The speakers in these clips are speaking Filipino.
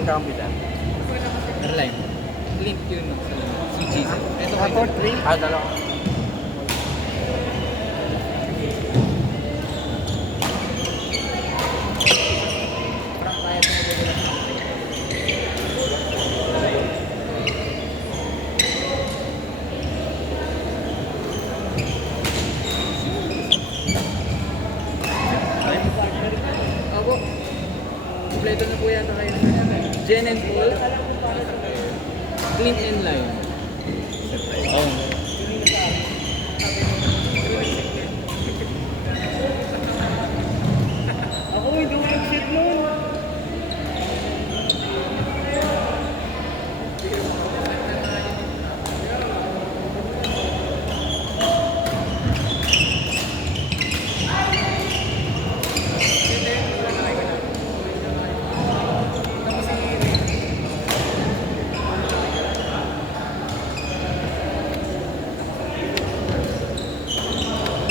Meron kang pita. Airline. Link yun sa CGC. Ito kayo. Airport 3? Ah, dalawa. Parang kaya ito magugulat na. Opo. Kompleto na po yata kayo. Jen and Paul. Clean and line. Oh. Ako hindi ko mag-shit nun.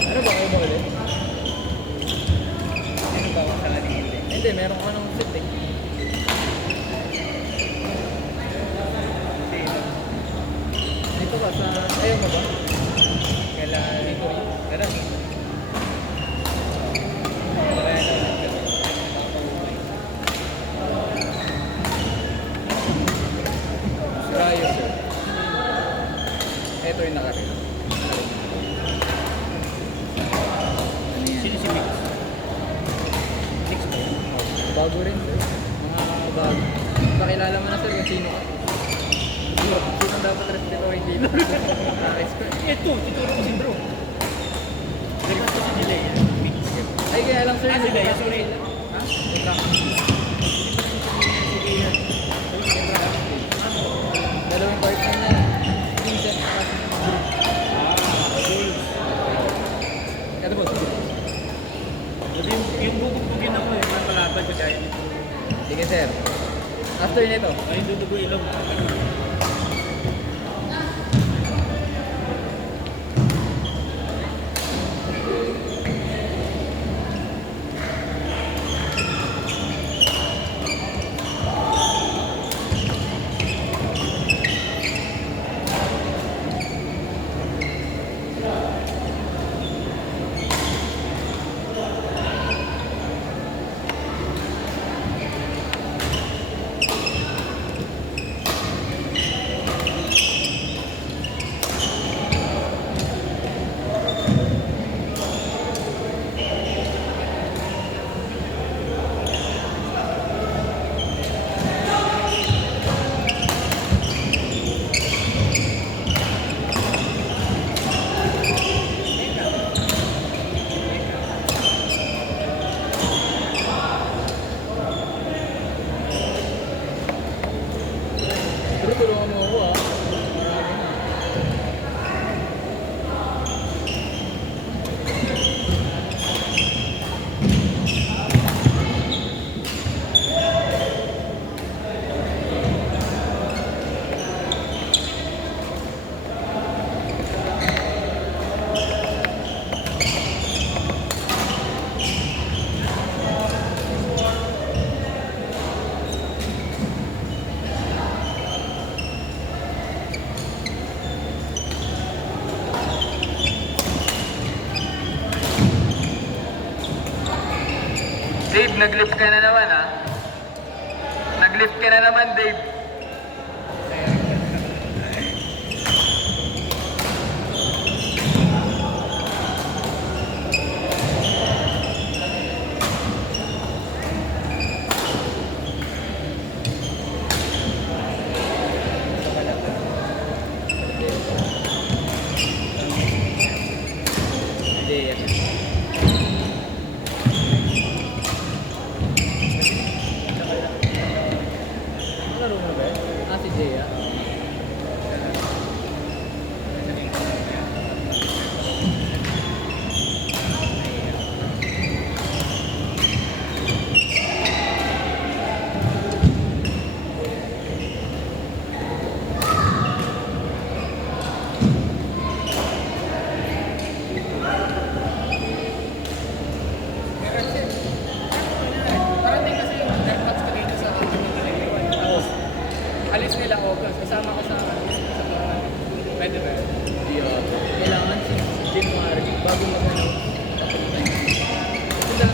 Ano ba kayo ba ulit? Ano ba sa ating hindi? Hindi, meron ko ng fit eh. Dito ba sa... Ayaw mo ba? Kailangan dito yun. Pero... Rayo sir. Ito yung nakarito. Sino si Mix? Mix ba yun? Bago rin sir. Mga bago. Pakilala mo na sir kung sino ka. Sino dapat respetuhin dito? Ito, tituro ko si Bro. Pero ko si Delay. Mix. Ay kaya lang sir. Ah, si Daya, sorry. Ha? Contract. Dalawang partner na yun. Vincent at Ito po. Sabi yung bubugugin ako eh, napalabad ko dahil. Sige sir. After nito. Ay, dudugo ilong. Pero tulungan mo ako ah. Marami na. Dave, nag-lift ka na naman ah. Nag-lift ka na naman, Dave. Hindi, laro mo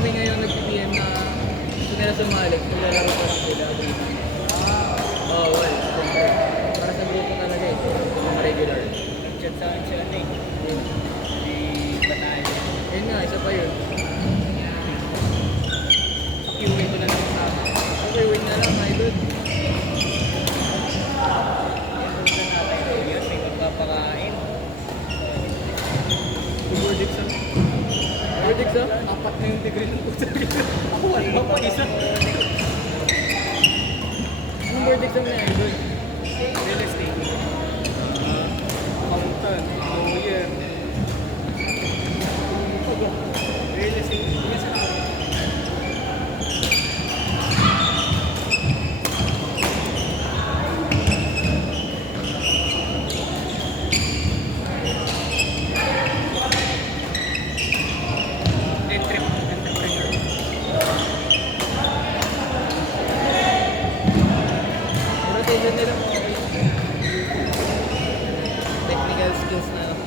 marami ngayon nag-PM na gusto nila sumali, maglalaro pa lang sila. Bawal. Siyempre. Para sa grupo talaga eh. Mga regular. Nag-chat sa akin sila na eh. Si Batayo. Yun nga, isa pa yun. QA ko na lang sa akin. Okay, wait na lang, idol. Yun, may magpapakain. Verdict sa... Verdict sa? Apat na yung degree ng puto. Ako wala pa isa. Anong verdict sa mga idol? Real estate. Accountant. Lawyer. Real estate. Yes, sir. Entrepreneur. Rotation nila mo. Technical skills na lang.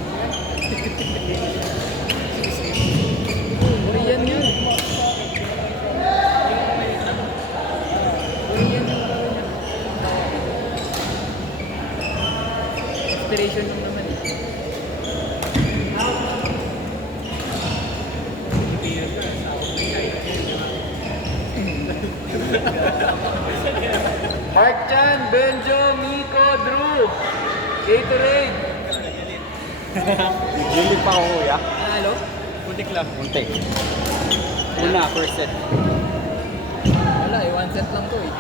Korean yun. Korean yung tawag niya. Inspiration lang naman eh. Beer ka. Sa ako ng kaya. Mark Chan, Benjo, Miko, Drew, Gatorade. Gilig pa ako kuya. Halo? Putik lang. Munti. Una, first set. Wala eh, one set lang to eh.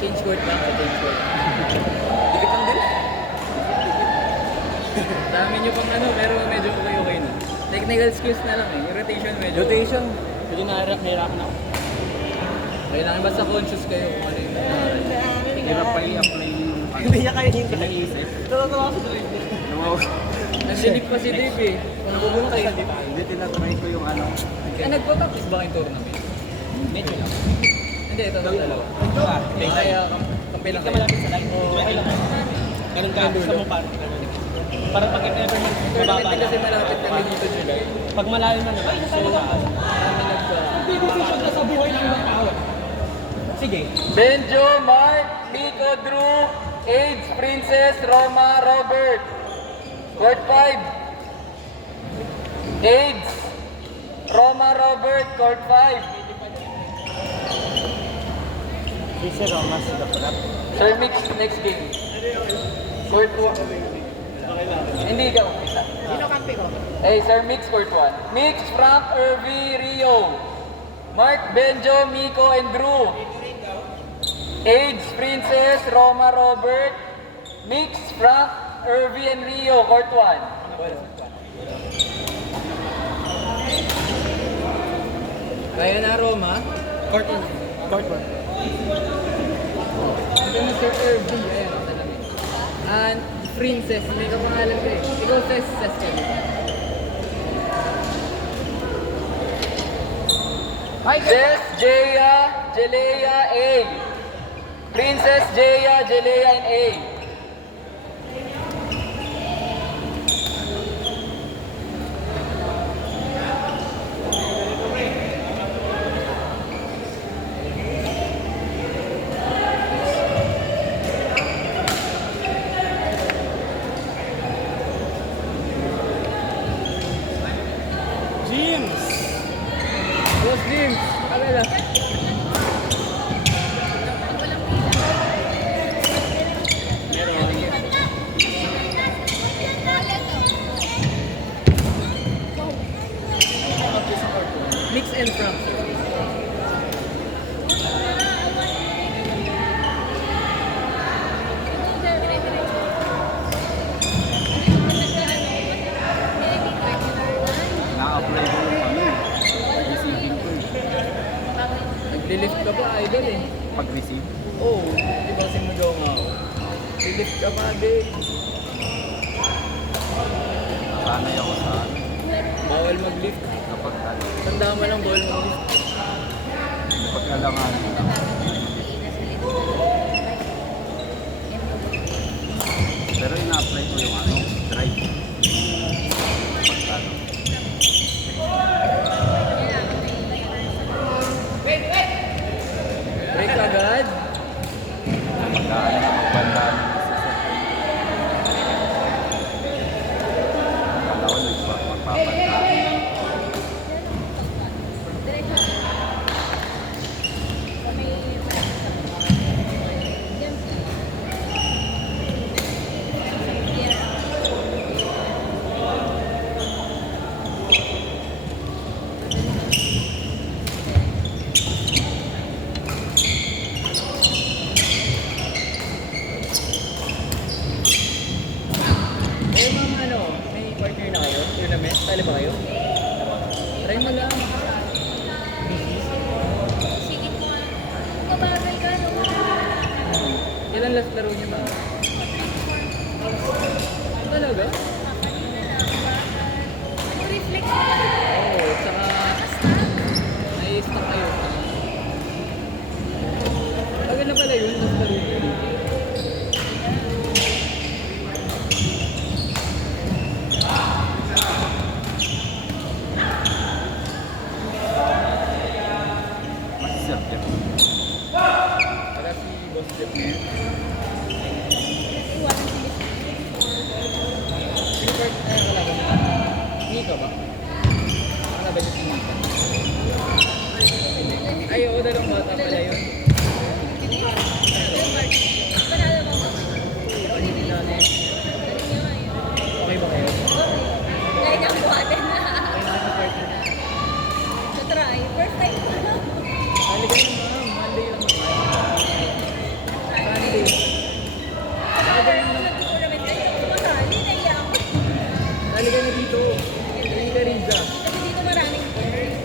Change court lang sa change court. Dikit lang din. Dami nyo pang ano, pero medyo okay na. Technical skills na lang eh. Yung rotation medyo... Rotation. Hindi nahirapan ako. Kailangan basta conscious kayo kung ano yung Hirap pa i-apply yung Hindi niya kaya hindi. iniisip. Totoo ako sa Dave. Nagdinig pa si Dave eh. Kung nakubuno kayo. Hindi tinatry ko yung ano. Nagpo-practice ba kayong tournament? Medyo lang. Hindi, ito na dalawa. Ito ah. Kaya kampi lang kayo. sa line. Okay lang. Ganun ka. Gusto mo parang ganun. Para pag if ever Tournament din kasi malapit kami dito July. Pag malayo na naman, so Kami decision na sa buhay ng mga tao. Sige. Benjo, Mark, Miko, Drew, AIDS, Princess, Roma, Robert. Court 5. AIDS, Roma, Robert, Court 5. Sisi Roma sa dapat. Sir Mix, next game. Court 1. Hindi ikaw. Sino kampi ko? Hey, Sir Mix, Court 1. Mix, Frank, Irvi, Rio. Mark, Benjo, Miko, and Drew. AIDS, Princess, Roma, Robert. Mix, Frank, Irvi, and Rio. Court 1. Kaya na Roma? Court 1. Court 1. Ito na Sir Irvi. Ayan, salamin. And Princess, may kapangalan ka eh. Ikaw Ses ka dito. Ses, Jeya, Jelea, A. Princess, Jeya, Jelea, and A. James! Boss James, alala. Mix and Frank. Na-apply ko yung ano. Receiving ko eh. Naglilift ka pa, idol eh. Pag-receive. Oo, di ba kasing nagawa nga ako? Lilift ka pa, din. Sanay ako sa Bawal mag-lift. kapag Tandaan mo lang, bawal mag-lift. pagkalangan. Pero ina-apply ko yung ano, drive. Pagkano. last laro niya ba? Talaga? Reflex mo. Oo, tsaka nai-stuck kayo. Tagal na pala yun, last laro niya. Para si Boss Jeff ngayon. Sino part kalaban niya? Nika ba? Kalaban niya si Nika. Ay, oo, dalawang bata pala yun. Okay ba kayo? Lain ang buhatin na. Okay na sa party na. So try. First time ko lang. Halika na ma'am, Monday lang naman. Sunday. Other yung nag-tournament kayo. Sumasali, naiya ako. Halika na dito. Halika Riza. Kasi dito maraming players.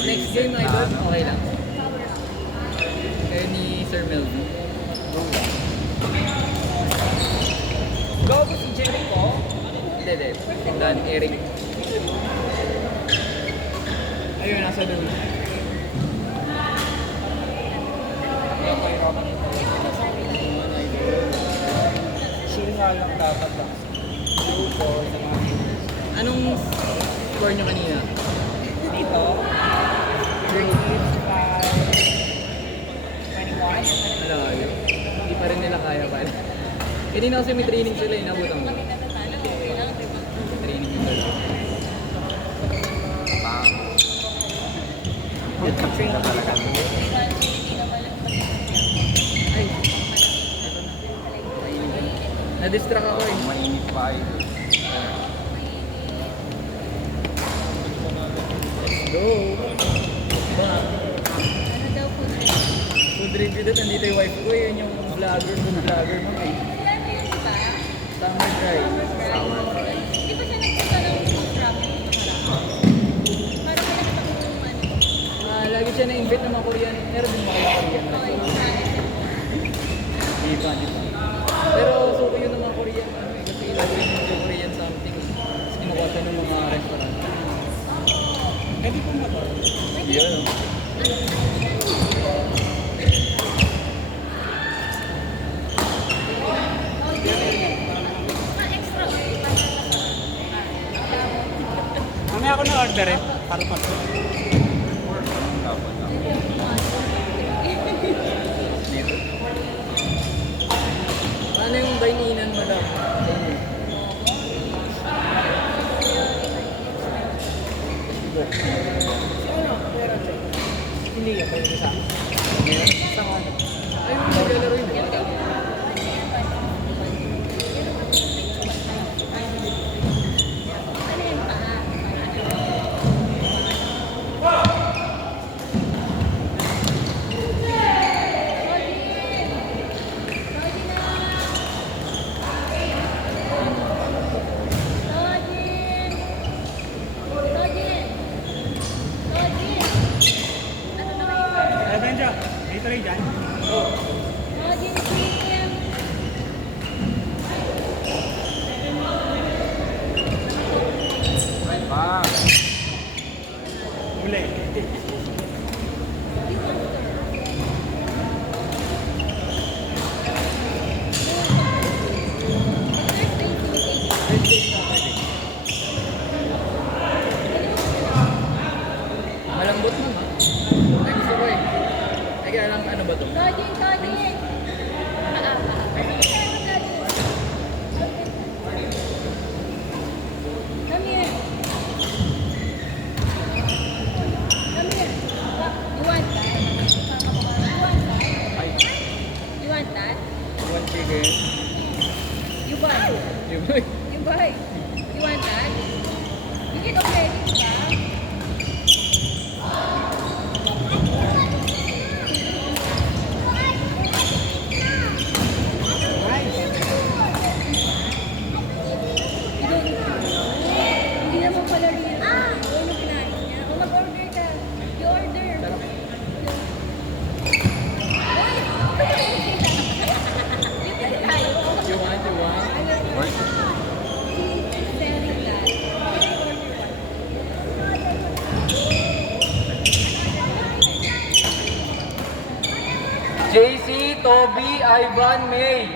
Next game, idol. Okay lang. Kayo ni Sir Melvin. Gago si Jericho. Hindi. Dan Eric. Ayun, nasa dulo. Chill nga lang dapat lang. Grupo sa mga viewers. Anong score nyo kanina? Dito, 35, 21. Malayo. Hindi pa rin nila kaya pala. Kanina kasi may training sila, inabutan ko. Training yung dalawa. Train na talaga. Ay. Na-distract ako eh. Mainit pa eh. Go! Ba? Ano daw po? Food review doon, nandito yung wife ko, yun yung vlogger, food vlogger mo eh. Yan yun ba? Summer drive. Di ba siya nagpunta ng food ramen? Parang may nakatakuman. Lagi siya na-invite ng mga Korean. Meron din mga Korean. Okay, challenge. Di ba? Pero suko yun ng mga Korean. Ano eh, kasi lagi rin yung Korean something. Tapos kinukuha siya ng mga restaurant. Pwede po motor. Yun, no? Extra. Mamaya ako na-order eh. Para pa. Ano yung baininan, madam? Ayun. Hindi yan. Pwede sa akin. Sa ano? Ay, yung naglalaro yun. Ano yan pa? Ano ba yun dyan? Dito rin dyan. Pa! Uli. Malambot mo, ha? Ay, gusto ko eh. Ay, kaya lang, ano ba to? Come here. Come here. You want that? You want that? One chicken. You buy. Yung boy. You buy. You want that? You get already, diba? JC, Toby, Ivan, May.